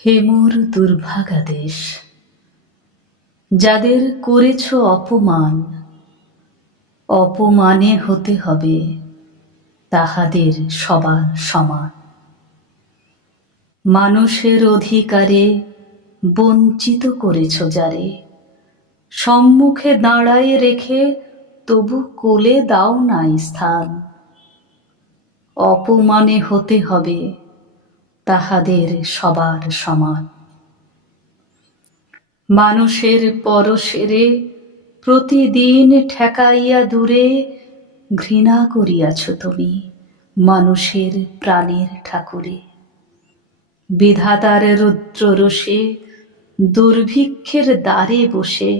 হে মোর দুর্ভাগা দেশ, যাদের করেছ অপমান, অপমানে হতে হবে তাহাদের সবার সমান। মানুষের অধিকারে বঞ্চিত করেছ যারে, সম্মুখে দাঁড়ায়ে রেখে তবু কোলে দাও নাই স্থান। অপমানে হতে হবে তাহাদের সবার সমান। মানুষের পরশেরে প্রতিদিন ঠেকাইয়া দূরে ঘৃণা করিয়াছ তুমি মানুষের প্রাণের ঠাকুরে। বিধাতার রুদ্ররোষে দুর্ভিক্ষের দ্বারে বসে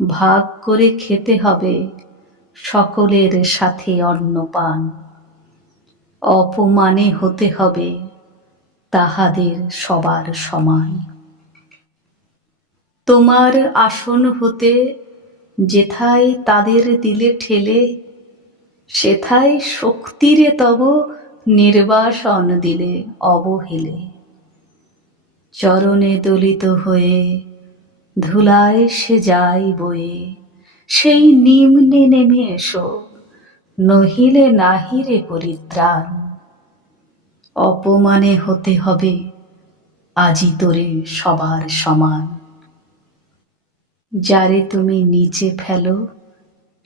ভাগ করে খেতে হবে সকলের সাথে অন্নপান। অপমানে হতে হবে তাহাদের সবার সমান। তোমার আসন হতে যেথায় তাদের দিলে ঠেলে, সেথায় শক্তিরে তব নির্বাসন দিলে অবহেলে। চরণে দলিত হয়ে ধুলায় সে যায় বয়ে, সেই নিম্নে নেমে এসো নহিলে নাহিরে পরিত্রাণ। অপমানে হতে হবে আজি তোরে সবার সমান। যারে তুমি নিচে ফেলো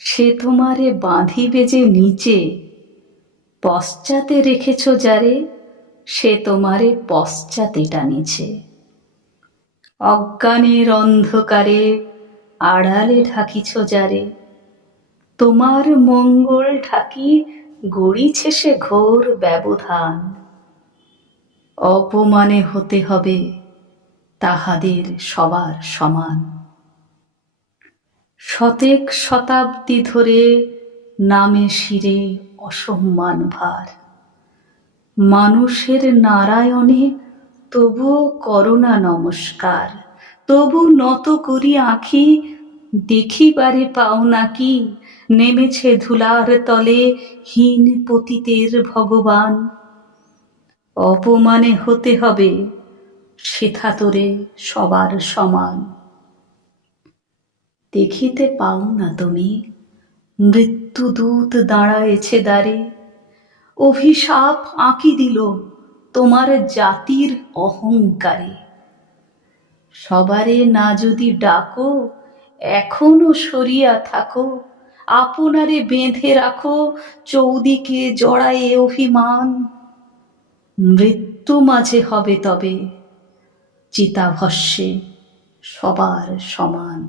সে তোমারে বাঁধিবে যে নিচে, পশ্চাতে রেখেছ যারে সে তোমারে পশ্চাতে টানিছে। অজ্ঞানের অন্ধকারে আড়ালে ঢাকিছ যারে, তোমার মঙ্গল ঢাকি গড়িছে সে ঘোর ব্যবধান। অপমানে হতে হবে তাহাদের সবার সমান। শতেক শতাব্দী ধরে নামে শিরে অসম্মান ভার, মানুষের নারায়ণে তবুও করোনা নমস্কার। তবু নত করি আঁখি দেখিবারে পাও নাকি নেমেছে ধুলার তলে হীন পতিতের ভগবান। অপমানে হতে হবে সেথা তোরে সবার সমান। দেখিতে পাও না তুমি মৃত্যুদূত দাঁড়ায়েছে দ্বারে, অভিশাপ আঁকি দিল তোমার জাতির অহংকারে। সবারে না যদি ডাকো এখনো সরিয়া থাকো, আপনারে বেঁধে রাখো চৌদিকে জড়ায়ে অভিমান। মৃত্যু মাঝে হবে তবে চিতাভস্মে সবার সমান।